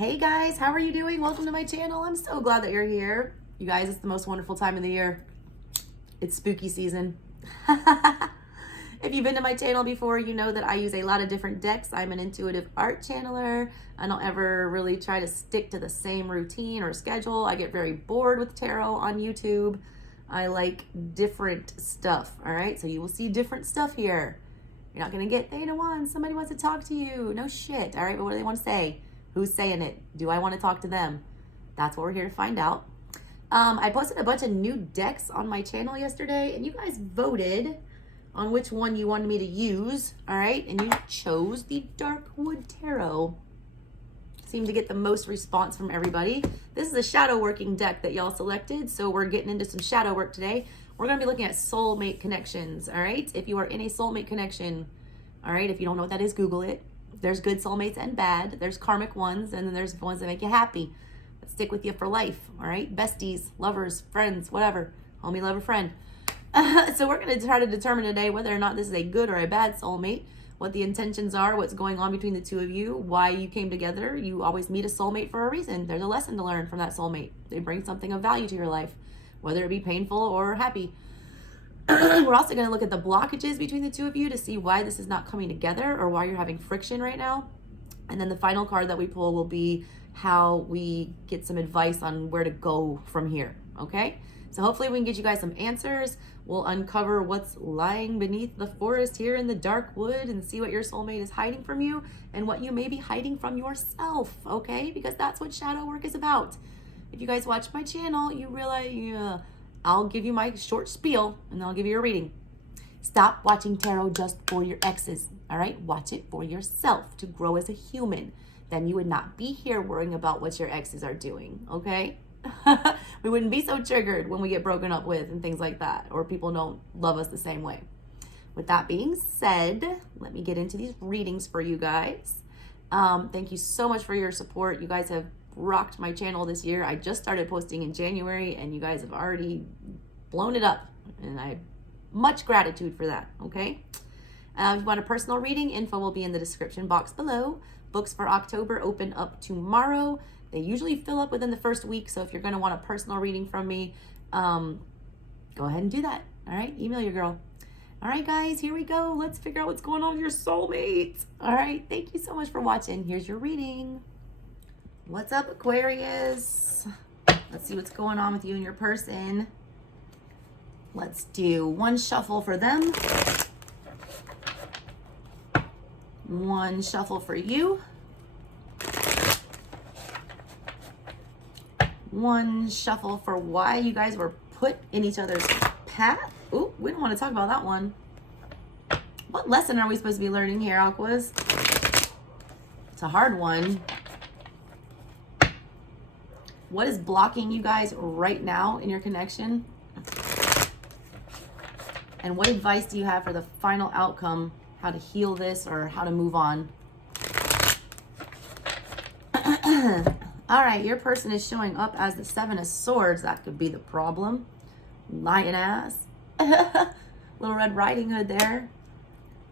Hey guys, how are you doing? Welcome to my channel. I'm so glad that you're here. You guys, it's the most wonderful time of the year. It's spooky season. If you've been to my channel before, you know that I use a lot of different decks. I'm an intuitive art channeler. I don't ever really try to stick to the same routine or schedule. I get very bored with tarot on YouTube. I like different stuff, all right? So you will see different stuff here. You're not gonna get Theta One, somebody wants to talk to you. No shit, all right? But what do they want to say? Who's saying it? Do I want to talk to them? That's what we're here to find out. I posted a bunch of new decks on my channel yesterday, and you guys voted on which one you wanted me to use, all right? And you chose the Darkwood Tarot. Seemed to get the most response from everybody. This is a shadow working deck that y'all selected, so we're getting into some shadow work today. We're gonna be looking at soulmate connections, all right? If you are in a soulmate connection, all right, if you don't know what that is, Google it. There's good soulmates and bad. There's karmic ones, and then there's ones that make you happy, that stick with you for life, all right? Besties, lovers, friends, whatever. Homie, lover, friend. So we're going to try to determine today whether or not this is a good or a bad soulmate, what the intentions are, what's going on between the two of you, why you came together. You always meet a soulmate for a reason. There's a lesson to learn from that soulmate. They bring something of value to your life, whether it be painful or happy. We're also going to look at the blockages between the two of you to see why this is not coming together or why you're having friction right now. And then the final card that we pull will be how we get some advice on where to go from here, okay? So hopefully we can get you guys some answers. We'll uncover what's lying beneath the forest here in the dark wood and see what your soulmate is hiding from you and what you may be hiding from yourself, okay? Because that's what shadow work is about. If you guys watch my channel, you realize I'll give you my short spiel and I'll give you a reading. Stop watching tarot just for your exes, all right? Watch it for yourself to grow as a human. Then you would not be here worrying about what your exes are doing, okay? We wouldn't be so triggered when we get broken up with and things like that, or people don't love us the same way. With that being said, let me get into these readings for you guys. Thank you so much for your support. You guys have rocked my channel this year. I just started posting in January and you guys have already blown it up, and I have much gratitude for that, okay? If you want a personal reading, info will be in the description box below. Books for October open up tomorrow. They usually fill up within the first week, so if you're going to want a personal reading from me, go ahead and do that, all right? Email your girl. All right, guys, here we go. Let's figure out what's going on with your soulmate. All right, thank you so much for watching. Here's your reading. What's up, Aquarius? Let's see what's going on with you and your person. Let's do one shuffle for them. One shuffle for you. One shuffle for why you guys were put in each other's path. Ooh, we don't want to talk about that one. What lesson are we supposed to be learning here, Aquas? It's a hard one. What is blocking you guys right now in your connection? And what advice do you have for the final outcome? How to heal this or how to move on? All right, your person is showing up as the Seven of Swords. That could be the problem. Lion ass. Little Red Riding Hood there.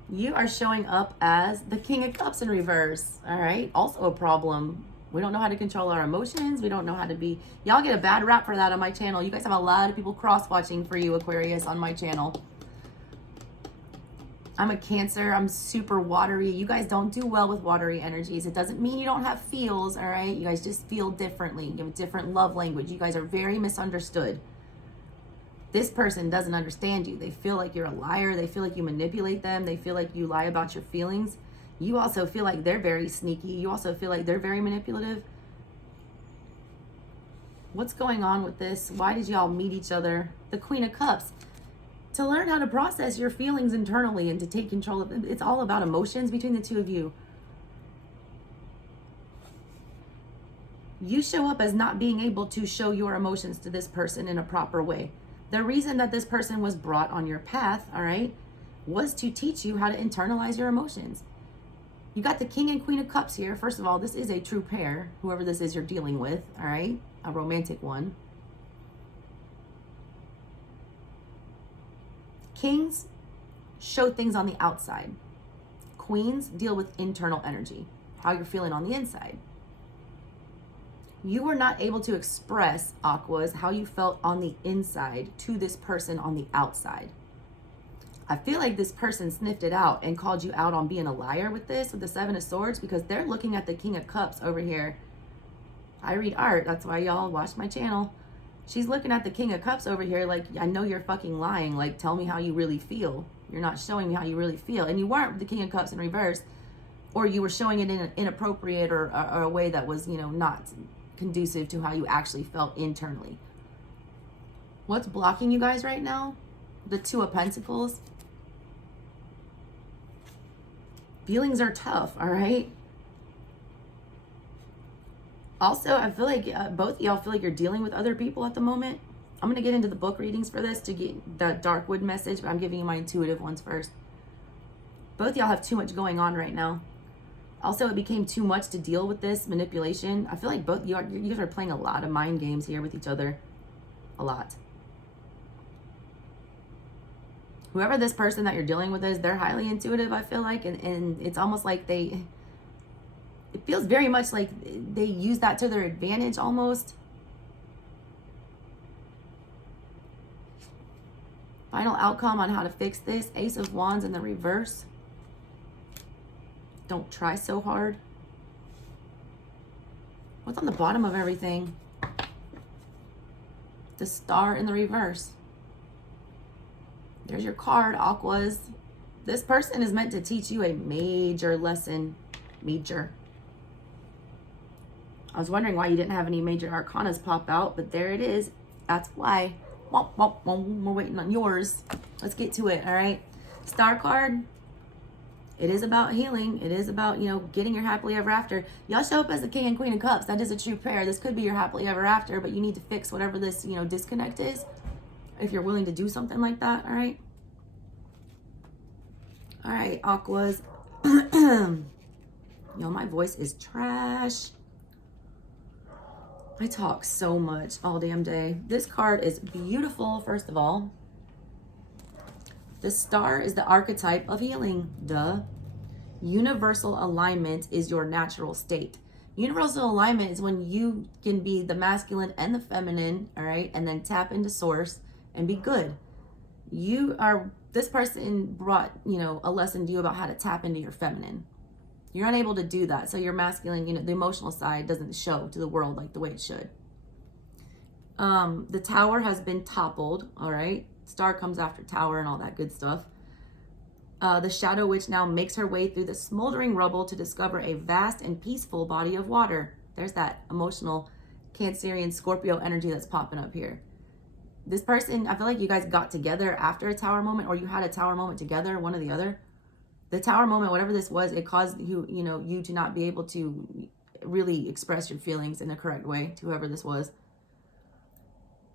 You are showing up as the King of Cups in reverse. All right, also a problem. We don't know how to control our emotions. We don't know how to be... Y'all get a bad rap for that on my channel. You guys have a lot of people cross-watching for you, Aquarius, on my channel. I'm a Cancer. I'm super watery. You guys don't do well with watery energies. It doesn't mean you don't have feels, all right? You guys just feel differently. You have a different love language. You guys are very misunderstood. This person doesn't understand you. They feel like you're a liar. They feel like you manipulate them. They feel like you lie about your feelings. You also feel like they're very sneaky. You also feel like they're very manipulative. What's going on with this? Why did y'all meet each other? The Queen of Cups. To learn how to process your feelings internally and to take control of them. It's all about emotions between the two of you. You show up as not being able to show your emotions to this person in a proper way. The reason that this person was brought on your path, all right, was to teach you how to internalize your emotions. You got the King and Queen of Cups here. First of all, this is a true pair, whoever this is you're dealing with, all right? A romantic one. Kings show things on the outside. Queens deal with internal energy, how you're feeling on the inside. You were not able to express, Aquas, how you felt on the inside to this person on the outside. I feel like this person sniffed it out and called you out on being a liar with this, with the Seven of Swords, because they're looking at the King of Cups over here. I read art. That's why y'all watch my channel. She's looking at the King of Cups over here like, I know you're fucking lying. Like, tell me how you really feel. You're not showing me how you really feel. And you weren't with the King of Cups in reverse, or you were showing it in an inappropriate or a way that was, you know, not conducive to how you actually felt internally. What's blocking you guys right now? The Two of Pentacles. Feelings are tough, all right? Also, I feel like both of y'all feel like you're dealing with other people at the moment. I'm going to get into the book readings for this to get the Darkwood message, but I'm giving you my intuitive ones first. Both of y'all have too much going on right now. Also, it became too much to deal with this manipulation. I feel like both you guys are playing a lot of mind games here with each other. A lot. Whoever this person that you're dealing with is, they're highly intuitive, I feel like. And it's almost like it feels very much like they use that to their advantage almost. Final outcome on how to fix this. Ace of Wands in the reverse. Don't try so hard. What's on the bottom of everything? The Star in the reverse. There's your card, Aquas. This person is meant to teach you a major lesson. Major. I was wondering why you didn't have any major arcanas pop out, but there it is. That's why. We're waiting on yours. Let's get to it, all right? Star card. It is about healing. It is about, you know, getting your happily ever after. Y'all show up as the King and Queen of Cups. That is a true prayer. This could be your happily ever after, but you need to fix whatever this, you know, disconnect is. If you're willing to do something like that, all right? All right, Aquas. Yo, my voice is trash. I talk so much all damn day. This card is beautiful, first of all. The Star is the archetype of healing. Duh. Universal alignment is your natural state. Universal alignment is when you can be the masculine and the feminine, all right? And then tap into source and be good. This person brought, you know, a lesson to you about how to tap into your feminine. You're unable to do that. So your masculine, you know, the emotional side doesn't show to the world like the way it should. The Tower has been toppled, all right? Star comes after Tower and all that good stuff. The Shadow Witch now makes her way through the smoldering rubble to discover a vast and peaceful body of water. There's that emotional Cancerian Scorpio energy that's popping up here. This person, I feel like you guys got together after a Tower moment, or you had a Tower moment together, one or the other. The Tower moment, whatever this was, it caused you to not be able to really express your feelings in the correct way to whoever this was.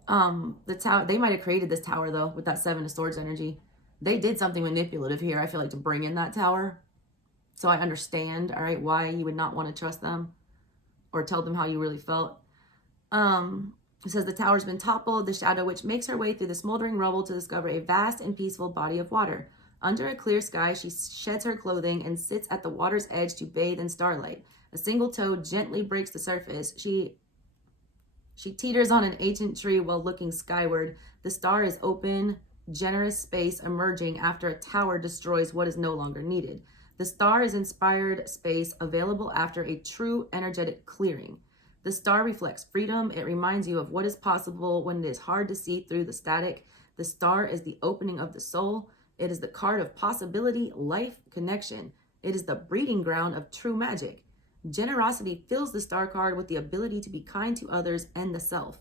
The Tower, they might have created this Tower though with that Seven of Swords energy. They did something manipulative here, I feel like, to bring in that Tower. So I understand, all right, why you would not want to trust them or tell them how you really felt. It says the Tower's been toppled. The Shadow Witch makes her way through the smoldering rubble to discover a vast and peaceful body of water. Under a clear sky, she sheds her clothing and sits at the water's edge to bathe in starlight. A single toe gently breaks the surface. She teeters on an ancient tree while looking skyward. The star is open, generous space emerging after a tower destroys what is no longer needed. The star is inspired space available after a true energetic clearing. The star reflects freedom. It reminds you of what is possible when it is hard to see through the static. The star is the opening of the soul. It is the card of possibility, life, connection. It is the breeding ground of true magic. Generosity fills the star card with the ability to be kind to others and the self.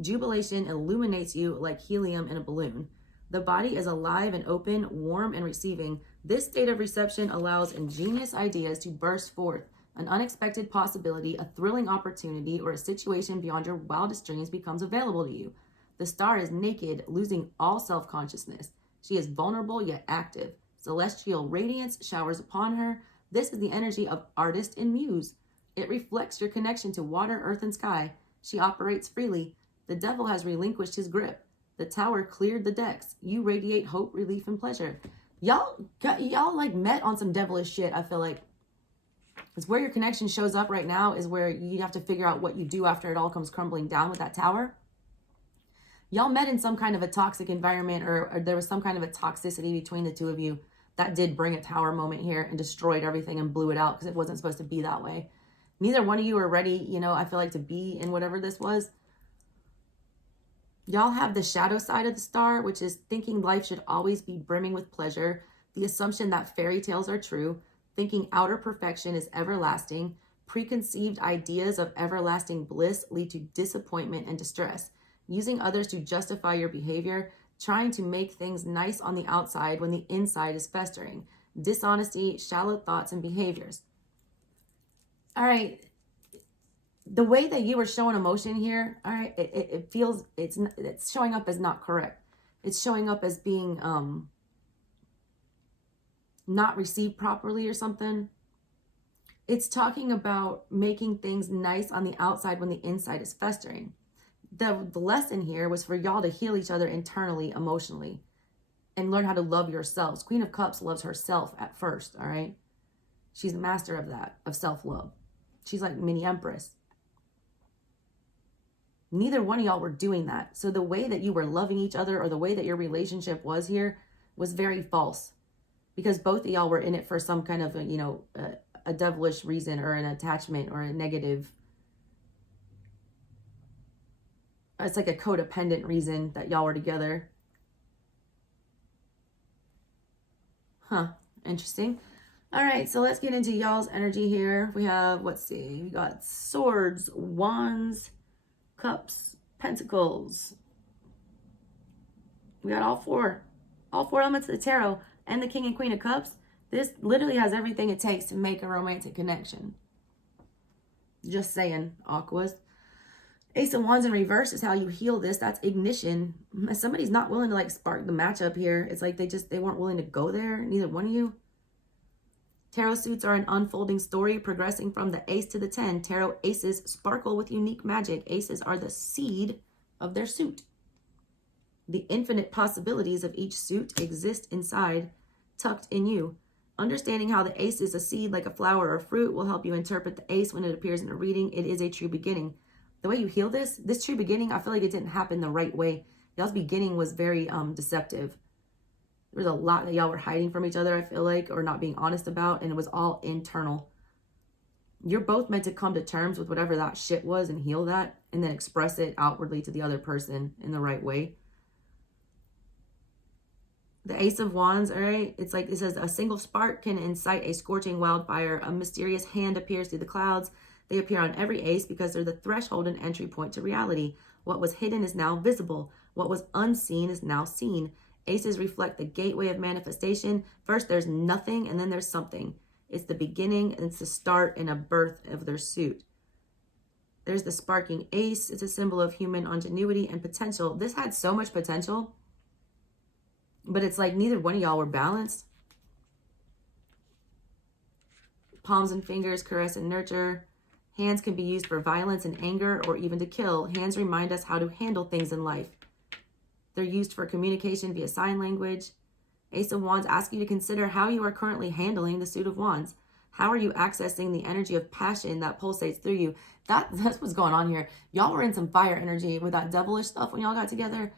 Jubilation illuminates you like helium in a balloon. The body is alive and open, warm and receiving. This state of reception allows ingenious ideas to burst forth. An unexpected possibility, a thrilling opportunity, or a situation beyond your wildest dreams becomes available to you. The star is naked, losing all self-consciousness. She is vulnerable yet active. Celestial radiance showers upon her. This is the energy of artist and muse. It reflects your connection to water, earth, and sky. She operates freely. The devil has relinquished his grip. The Tower cleared the decks. You radiate hope, relief, and pleasure. Y'all like met on some devilish shit, I feel like. It's where your connection shows up right now is where you have to figure out what you do after it all comes crumbling down with that tower. Y'all met in some kind of a toxic environment, or there was some kind of a toxicity between the two of you that did bring a tower moment here and destroyed everything and blew it out because it wasn't supposed to be that way. Neither one of you are ready, you know, I feel like, to be in whatever this was. Y'all have the shadow side of the star, which is thinking life should always be brimming with pleasure, the assumption that fairy tales are true, thinking outer perfection is everlasting, preconceived ideas of everlasting bliss lead to disappointment and distress, using others to justify your behavior, trying to make things nice on the outside when the inside is festering, dishonesty, shallow thoughts and behaviors. All right, the way that you were showing emotion here, all right, it feels, it's showing up as not correct. It's showing up as being not received properly or something. It's talking about making things nice on the outside when the inside is festering. The lesson here was for y'all to heal each other internally, emotionally, and learn how to love yourselves. Queen of Cups loves herself at first, all right? She's a master of that, of self-love. She's like mini empress. Neither one of y'all were doing that. So the way that you were loving each other, or the way that your relationship was here, was very false, because both of y'all were in it for some kind of a devilish reason, or an attachment, or a negative. It's like a codependent reason that y'all were together. Huh, interesting. All right, so let's get into y'all's energy here. We have, let's see, we got swords, wands, cups, pentacles. We got all four elements of the tarot, and the King and Queen of Cups. This literally has everything it takes to make a romantic connection. Just saying, Aquas. Ace of Wands in reverse is how you heal this. That's ignition. Somebody's not willing to like spark the matchup here. It's like they weren't willing to go there. Neither one of you. Tarot suits are an unfolding story progressing from the ace to the 10. Tarot aces sparkle with unique magic. Aces are the seed of their suit. The infinite possibilities of each suit exist inside, tucked in you. Understanding how the ace is a seed like a flower or fruit will help you interpret the ace when it appears in a reading. It is a true beginning. The way you heal this true beginning, I feel like it didn't happen the right way. Y'all's beginning was very deceptive. There was a lot that y'all were hiding from each other, I feel like, or not being honest about, and it was all internal. You're both meant to come to terms with whatever that shit was and heal that, and then express it outwardly to the other person in the right way. The Ace of Wands, all right, it's like, it says, a single spark can incite a scorching wildfire. A mysterious hand appears through the clouds. They appear on every ace because they're the threshold and entry point to reality. What was hidden is now visible. What was unseen is now seen. Aces reflect the gateway of manifestation. First, there's nothing, and then there's something. It's the beginning, and it's the start and a birth of their suit. There's the sparking ace. It's a symbol of human ingenuity and potential. This had so much potential, but it's like neither one of y'all were balanced. Palms and fingers, caress and nurture. Hands can be used for violence and anger, or even to kill. Hands remind us how to handle things in life. They're used for communication via sign language. Ace of Wands asks you to consider how you are currently handling the suit of Wands. How are you accessing the energy of passion that pulsates through you? That's what's going on here. Y'all were in some fire energy with that devilish stuff when y'all got together.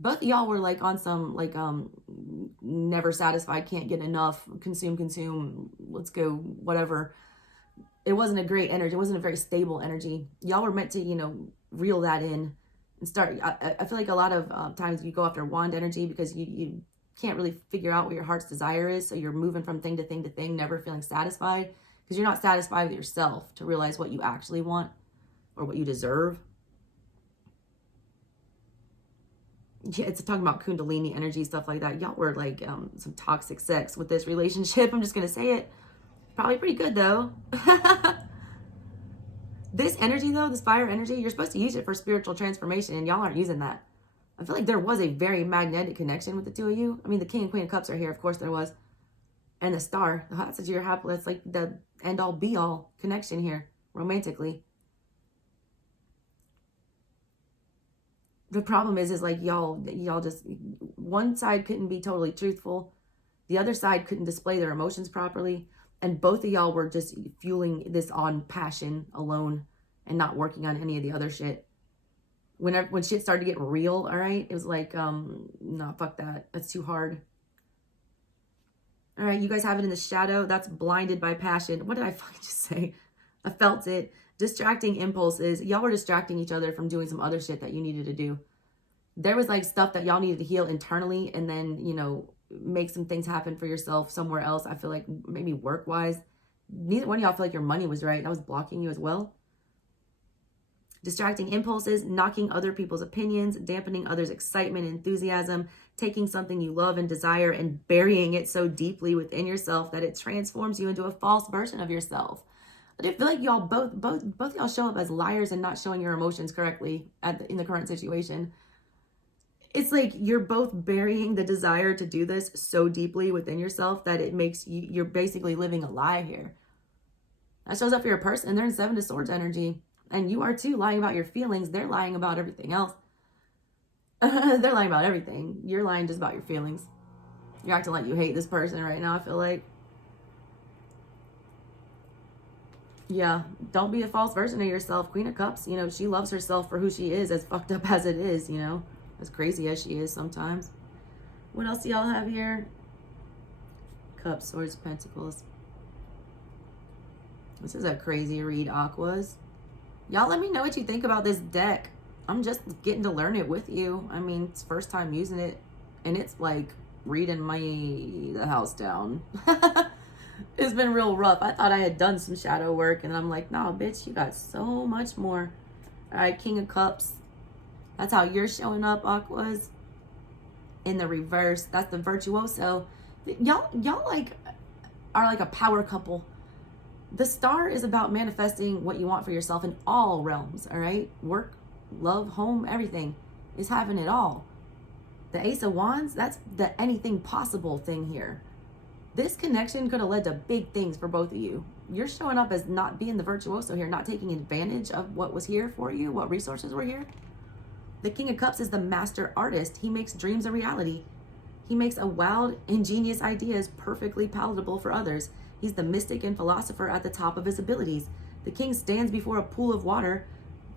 Both of y'all were like on some like never satisfied, can't get enough, consume, let's go, whatever. It wasn't a great energy. It wasn't a very stable energy. Y'all were meant to, reel that in and start. I feel like a lot of times you go after wand energy because you can't really figure out what your heart's desire is. So you're moving from thing to thing to thing, never feeling satisfied because you're not satisfied with yourself to realize what you actually want or what you deserve. Yeah, it's talking about Kundalini energy, stuff like that. Y'all were like some toxic sex with this relationship. I'm just going to say it. Probably pretty good though. This energy though, this fire energy, you're supposed to use it for spiritual transformation, and y'all aren't using that. I feel like there was a very magnetic connection with the two of you. I mean, the King and Queen of Cups are here. Of course there was. And the star. That's your happy. It's like the end all be all connection here, romantically. The problem is like y'all just, one side couldn't be totally truthful. The other side couldn't display their emotions properly. And both of y'all were just fueling this on passion alone and not working on any of the other shit. When shit started to get real, all right, it was like, no, fuck that. That's too hard. All right, you guys have it in the shadow. That's blinded by passion. What did I fucking just say? I felt it. Distracting impulses. Y'all were distracting each other from doing some other shit that you needed to do. There was like stuff that y'all needed to heal internally and then, you know, make some things happen for yourself somewhere else. I feel like maybe work-wise. Neither one of y'all feel like your money was right. That was blocking you as well. Distracting impulses, knocking other people's opinions, dampening others' excitement, enthusiasm, taking something you love and desire and burying it so deeply within yourself that it transforms you into a false version of yourself. I do feel like y'all both y'all show up as liars and not showing your emotions correctly in the current situation. It's like you're both burying the desire to do this so deeply within yourself that it makes you're basically living a lie here. That shows up for your person. They're in Seven of Swords energy. And you are too, lying about your feelings. They're lying about everything else. They're lying about everything. You're lying just about your feelings. You're acting like you hate this person right now, I feel like. Yeah, don't be a false version of yourself. Queen of Cups, you know, she loves herself for who she is, as fucked up as it is, you know. As crazy as she is sometimes. What else do y'all have here? Cups, Swords, Pentacles. This is a crazy read, Aquas. Y'all let me know what you think about this deck. I'm just getting to learn it with you. I mean, it's first time using it. And it's like reading the house down. It's been real rough. I thought I had done some shadow work. And I'm like, nah, bitch, you got so much more. All right, King of Cups. That's how you're showing up, Aquas. In the reverse, that's the virtuoso. Y'all like are like a power couple. The star is about manifesting what you want for yourself in all realms, all right? Work, love, home, everything is having it all. The Ace of Wands, that's the anything possible thing here. This connection could have led to big things for both of you. You're showing up as not being the virtuoso here, not taking advantage of what was here for you, what resources were here. The King of Cups is the master artist. He makes dreams a reality. He makes a wild, ingenious ideas perfectly palatable for others. He's the mystic and philosopher at the top of his abilities. The king stands before a pool of water.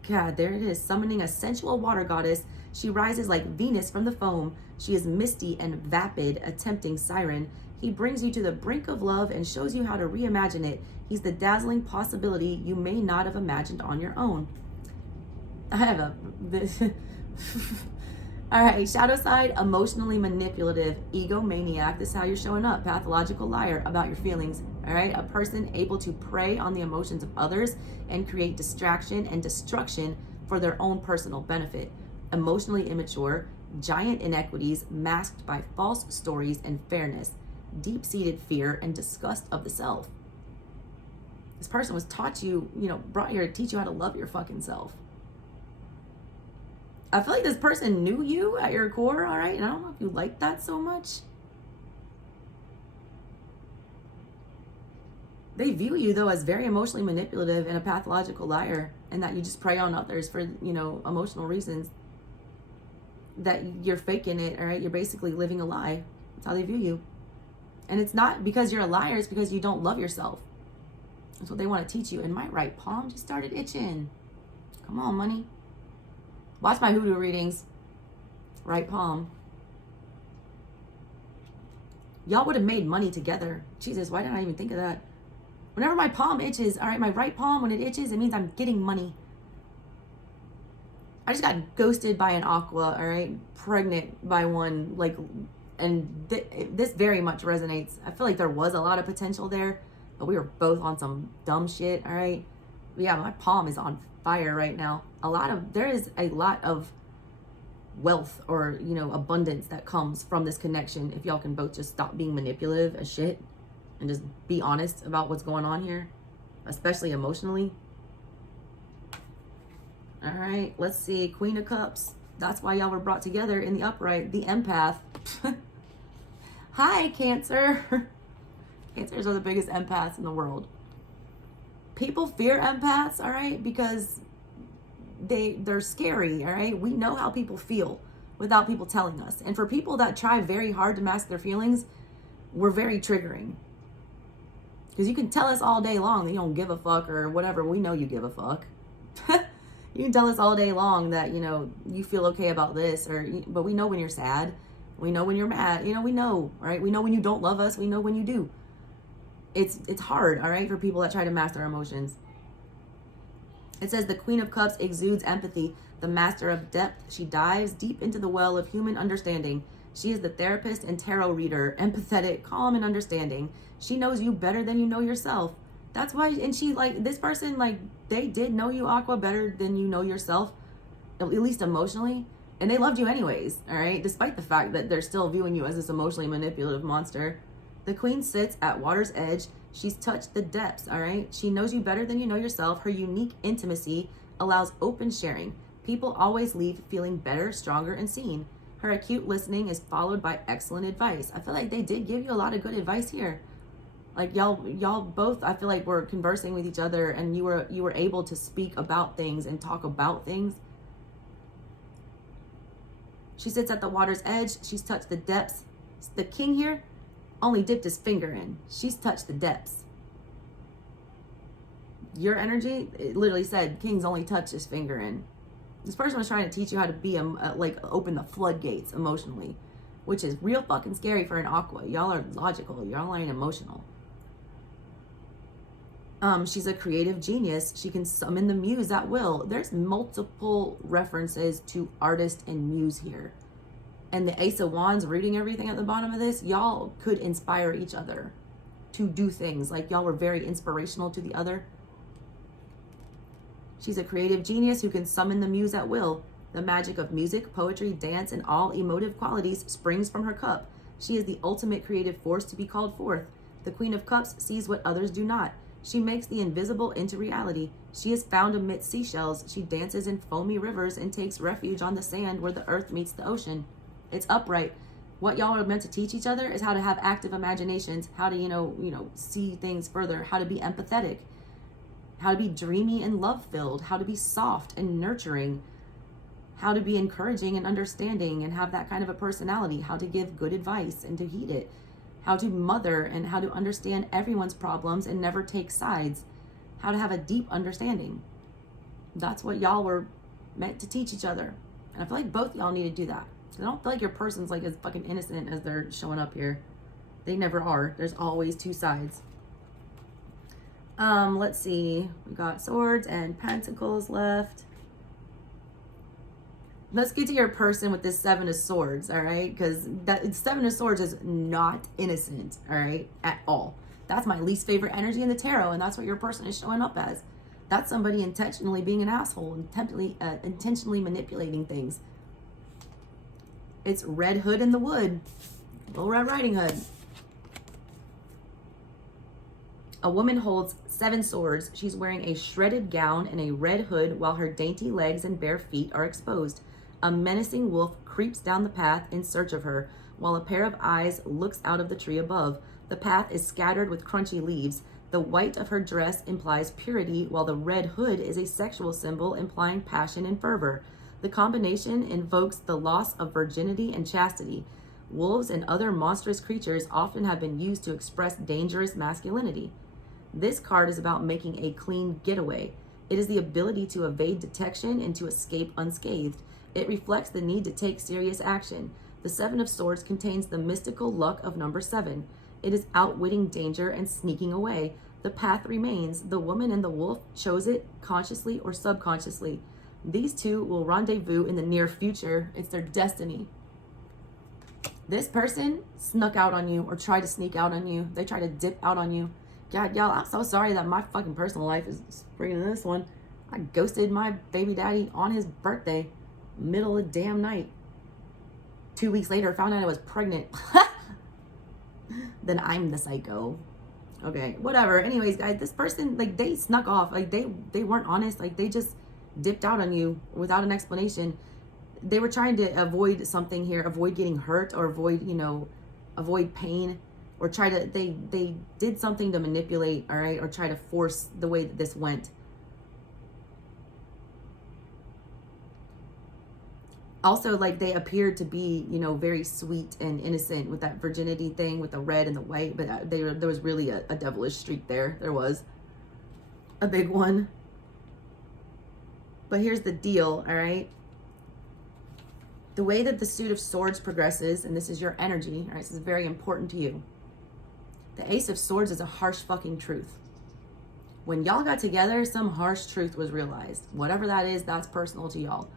God, there it is, summoning a sensual water goddess. She rises like Venus from the foam. She is misty and vapid, a tempting siren. He brings you to the brink of love and shows you how to reimagine it. He's the dazzling possibility you may not have imagined on your own. I have this. All right, shadow side, emotionally manipulative, egomaniac. This is how you're showing up. Pathological liar about your feelings. All right, a person able to prey on the emotions of others and create distraction and destruction for their own personal benefit. Emotionally immature, giant inequities masked by false stories and fairness, deep-seated fear and disgust of the self. This person was taught you, brought here to teach you how to love your fucking self. I feel like this person knew you at your core, all right? And I don't know if you like that so much. They view you, though, as very emotionally manipulative and a pathological liar, and that you just prey on others for, emotional reasons. That you're faking it, all right? You're basically living a lie. That's how they view you. And it's not because you're a liar, it's because you don't love yourself. That's what they want to teach you. And my right palm just started itching. Come on, money. Watch my hoodoo readings. Right palm. Y'all would have made money together. Jesus, why didn't I even think of that? Whenever my palm itches, all right, my right palm, when it itches, it means I'm getting money. I just got ghosted by an aqua, all right? Pregnant by one, and this very much resonates. I feel like there was a lot of potential there, but we were both on some dumb shit, all right? But yeah, my palm is on fire right now. There is a lot of wealth or, abundance that comes from this connection if y'all can both just stop being manipulative as shit and just be honest about what's going on here, especially emotionally. All right, let's see. Queen of Cups. That's why y'all were brought together in the upright. The empath. Hi, Cancer. Cancers are the biggest empaths in the world. People fear empaths, all right, because they're scary, all right? We know how people feel without people telling us. And for people that try very hard to mask their feelings, we're very triggering. Because you can tell us all day long that you don't give a fuck or whatever. We know you give a fuck. You can tell us all day long that, you know, you feel okay about this, but we know when you're sad. We know when you're mad. You know, we know, right? We know when you don't love us. We know when you do. It's hard, all right, for people that try to mask their emotions. It says the Queen of Cups exudes empathy, the master of depth. She dives deep into the well of human understanding. She is the therapist and tarot reader, empathetic, calm, and understanding. She knows you better than you know yourself. That's why, and she, like, this person, like, they did know you, Aqua, better than you know yourself, at least emotionally, and they loved you anyways, all right, despite the fact that they're still viewing you as this emotionally manipulative monster. The Queen sits at water's edge. She's touched the depths, all right? She knows you better than you know yourself. Her unique intimacy allows open sharing. People always leave feeling better, stronger, and seen. Her acute listening is followed by excellent advice. I feel like they did give you a lot of good advice here. Like y'all both, I feel like, were conversing with each other, and you were able to speak about things and talk about things. She sits at the water's edge. She's touched the depths. The King here only dipped his finger in. She's touched the depths. Your energy, it literally said King's only touched his finger in. This person was trying to teach you how to be like open the floodgates emotionally, which is real fucking scary for an Aqua. Y'all are logical. Y'all ain't emotional. She's a creative genius. She can summon the muse at will. There's multiple references to artist and muse here. And the Ace of Wands reading everything at the bottom of this, y'all could inspire each other to do things. Like, y'all were very inspirational to the other. She's a creative genius who can summon the muse at will. The magic of music, poetry, dance, and all emotive qualities springs from her cup. She is the ultimate creative force to be called forth. The Queen of Cups sees what others do not. She makes the invisible into reality. She is found amidst seashells. She dances in foamy rivers and takes refuge on the sand where the earth meets the ocean. It's upright. What y'all are meant to teach each other is how to have active imaginations, how to, you know, see things further, how to be empathetic, how to be dreamy and love-filled, how to be soft and nurturing, how to be encouraging and understanding and have that kind of a personality, how to give good advice and to heed it, how to mother and how to understand everyone's problems and never take sides, how to have a deep understanding. That's what y'all were meant to teach each other. And I feel like both y'all need to do that. I don't feel like your person's like as fucking innocent as they're showing up here. They never are. There's always two sides. Let's see. We got Swords and Pentacles left. Let's get to your person with this Seven of Swords, all right? Because that Seven of Swords is not innocent, all right, at all. That's my least favorite energy in the tarot, and that's what your person is showing up as. That's somebody intentionally being an asshole, intentionally manipulating things. It's Red Hood in the Wood. Little Red Riding Hood. A woman holds 7 swords. She's wearing a shredded gown and a red hood while her dainty legs and bare feet are exposed. A menacing wolf creeps down the path in search of her, while a pair of eyes looks out of the tree above. The path is scattered with crunchy leaves. The white of her dress implies purity, while the red hood is a sexual symbol implying passion and fervor. The combination invokes the loss of virginity and chastity. Wolves and other monstrous creatures often have been used to express dangerous masculinity. This card is about making a clean getaway. It is the ability to evade detection and to escape unscathed. It reflects the need to take serious action. The Seven of Swords contains the mystical luck of number 7. It is outwitting danger and sneaking away. The path remains. The woman and the wolf chose it consciously or subconsciously. These two will rendezvous in the near future. It's their destiny. This person snuck out on you or tried to sneak out on you. They tried to dip out on you. God, y'all, I'm so sorry that my fucking personal life is bringing this one. I ghosted my baby daddy on his birthday, middle of the damn night. 2 weeks later, found out I was pregnant. Then I'm the psycho. Okay, whatever. Anyways, guys, this person, like, they snuck off. Like, they weren't honest. Like, they just dipped out on you without an explanation. They were trying to avoid something here, avoid getting hurt or avoid, avoid pain, or they did something to manipulate, all right, or try to force the way that this went. Also, like, they appeared to be, you know, very sweet and innocent with that virginity thing with the red and the white, but there was really a devilish streak there. There was a big one. But here's the deal, all right? The way that the Suit of Swords progresses, and this is your energy, all right, this is very important to you. The Ace of Swords is a harsh fucking truth. When y'all got together, some harsh truth was realized. Whatever that is, that's personal to y'all.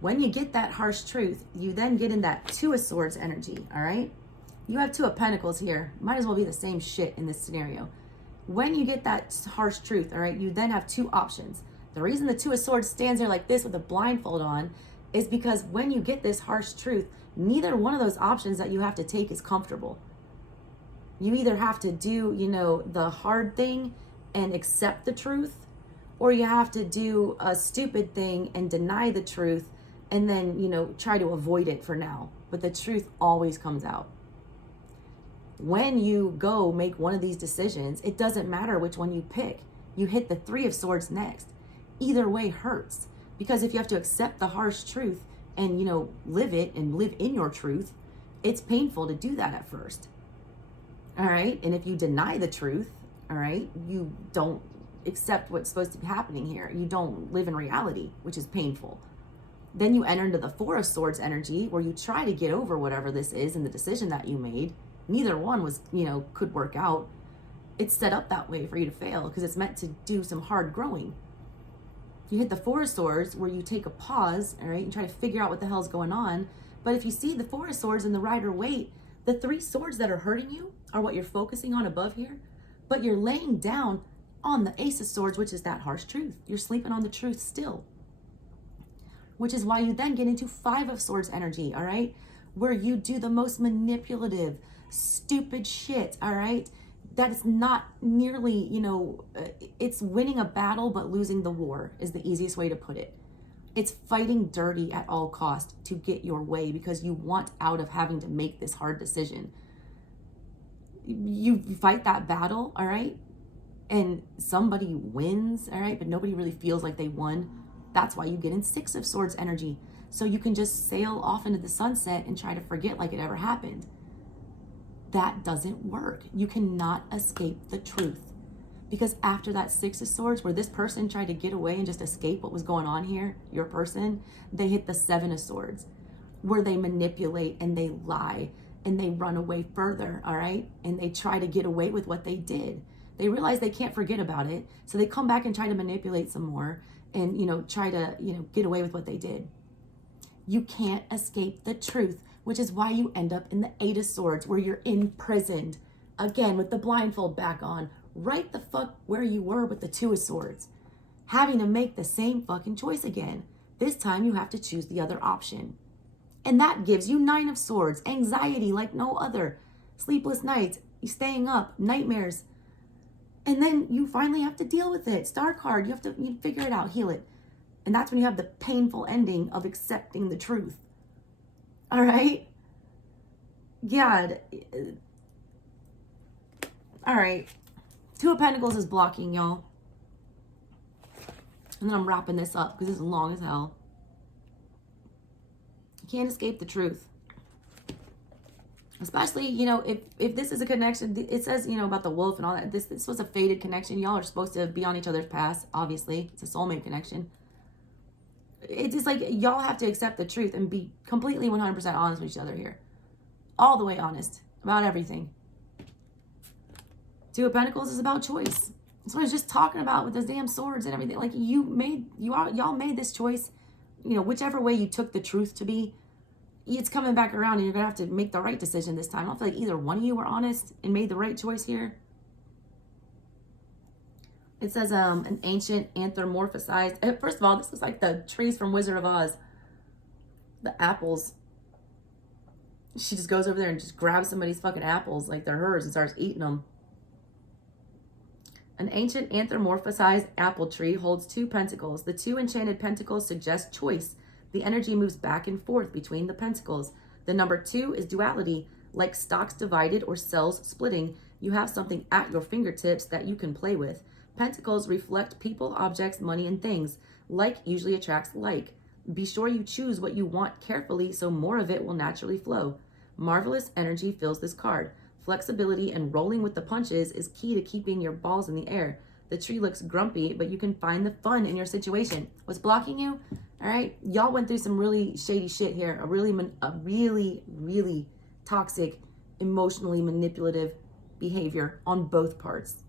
When you get that harsh truth, you then get in that Two of Swords energy, all right? You have Two of Pentacles here. Might as well be the same shit in this scenario. When you get that harsh truth, all right, you then have two options. The reason the Two of Swords stands there like this with a blindfold on is because when you get this harsh truth, neither one of those options that you have to take is comfortable. You either have to do, you know, the hard thing and accept the truth, or you have to do a stupid thing and deny the truth and then, you know, try to avoid it for now. But the truth always comes out. When you go make one of these decisions, it doesn't matter which one you pick. You hit the Three of Swords next. Either way hurts. Because if you have to accept the harsh truth and, you know, live it and live in your truth, it's painful to do that at first. All right? And if you deny the truth, all right, you don't accept what's supposed to be happening here. You don't live in reality, which is painful. Then you enter into the Four of Swords energy where you try to get over whatever this is and the decision that you made. Neither one was, you know, could work out. It's set up that way for you to fail because it's meant to do some hard growing. You hit the Four of Swords where you take a pause, all right, and try to figure out what the hell's going on. But if you see the Four of Swords and the Rider-Waite, the three swords that are hurting you are what you're focusing on above here, but you're laying down on the Ace of Swords, which is that harsh truth. You're sleeping on the truth still, which is why you then get into Five of Swords energy, all right, where you do the most manipulative, stupid shit, all right, that is not nearly, you know, it's winning a battle but losing the war is the easiest way to put it. It's fighting dirty at all costs to get your way because you want out of having to make this hard decision. You fight that battle, all right, and somebody wins, all right, but nobody really feels like they won. That's why you get in Six of Swords energy. So you can just sail off into the sunset and try to forget like it ever happened. That doesn't work. You cannot escape the truth. Because after that Six of Swords, where this person tried to get away and just escape what was going on here, your person, they hit the Seven of Swords, where they manipulate and they lie and they run away further, all right? And they try to get away with what they did. They realize they can't forget about it, so they come back and try to manipulate some more and, you know, try to, you know, get away with what they did. You can't escape the truth, which is why you end up in the Eight of Swords, where you're imprisoned, again, with the blindfold back on, right the fuck where you were with the Two of Swords, having to make the same fucking choice again. This time you have to choose the other option. And that gives you Nine of Swords, anxiety like no other, sleepless nights, you staying up, nightmares. And then you finally have to deal with it. Star card, you figure it out, heal it. And that's when you have the painful ending of accepting the truth. All right? God. All right. Two of Pentacles is blocking, y'all. And then I'm wrapping this up because this is long as hell. You can't escape the truth. Especially, you know, if this is a connection, it says, you know, about the wolf and all that. This was a fated connection. Y'all are supposed to be on each other's paths, obviously. It's a soulmate connection. It's just like y'all have to accept the truth and be completely 100% honest with each other here. All the way honest about everything. Two of Pentacles is about choice. That's what I was just talking about with those damn swords and everything. Like y'all made this choice, you know, whichever way you took the truth to be, it's coming back around and you're going to have to make the right decision this time. I don't feel like either one of you were honest and made the right choice here. It says an ancient anthropomorphized. First of all, this looks like the trees from Wizard of Oz. The apples. She just goes over there and just grabs somebody's fucking apples like they're hers and starts eating them. An ancient anthropomorphized apple tree holds two pentacles. The two enchanted pentacles suggest choice. The energy moves back and forth between the pentacles. The number 2 is duality. Like stocks divided or cells splitting, you have something at your fingertips that you can play with. Pentacles reflect people, objects, money, and things. Like usually attracts like. Be sure you choose what you want carefully so more of it will naturally flow. Marvelous energy fills this card. Flexibility and rolling with the punches is key to keeping your balls in the air. The tree looks grumpy, but you can find the fun in your situation. What's blocking you? All right, y'all went through some really shady shit here. A really toxic, emotionally manipulative behavior on both parts.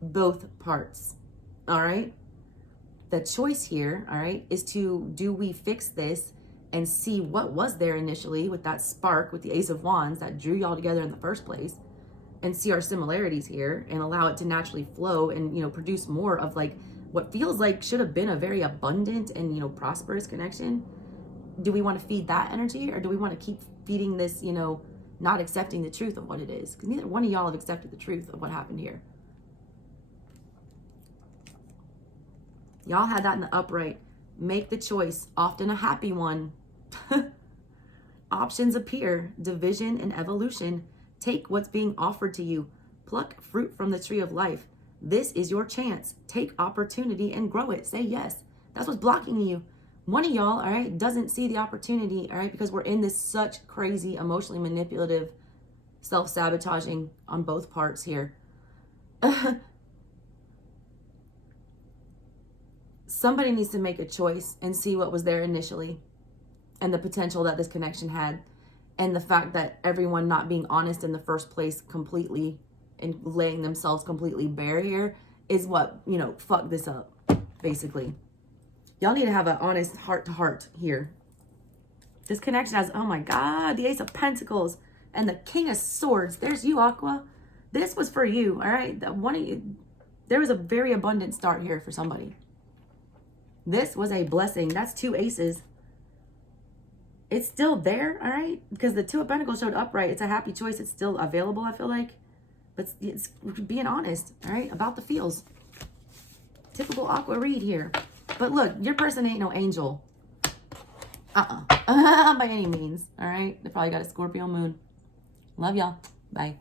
Both parts. All right. The choice here, all right, is do we fix this and see what was there initially with that spark, with the Ace of Wands that drew y'all together in the first place, and see our similarities here and allow it to naturally flow and, you know, produce more of like what feels like should have been a very abundant and, you know, prosperous connection? Do we want to feed that energy, or do we want to keep feeding this, you know, not accepting the truth of what it is? Because neither one of y'all have accepted the truth of what happened here. Y'all had that in the upright. Make the choice, often a happy one. Options appear, division and evolution. Take what's being offered to you. Pluck fruit from the tree of life. This is your chance. Take opportunity and grow it. Say yes. That's what's blocking you. One of y'all, all right, doesn't see the opportunity, all right, because we're in this such crazy, emotionally manipulative, self-sabotaging on both parts here. Somebody needs to make a choice and see what was there initially and the potential that this connection had, and the fact that everyone not being honest in the first place completely and laying themselves completely bare here is what, you know, fucked this up, basically. Y'all need to have an honest heart-to-heart here. This connection has, oh my God, the Ace of Pentacles and the King of Swords. There's you, Aqua. This was for you, all right? One of you, there was a very abundant start here for somebody. This was a blessing. That's two aces. It's still there, all right? Because the Two of Pentacles showed upright. It's a happy choice. It's still available, I feel like. But it's being honest, all right, about the feels. Typical Aqua read here. But look, your person ain't no angel. By any means, all right? They probably got a Scorpio moon. Love y'all. Bye.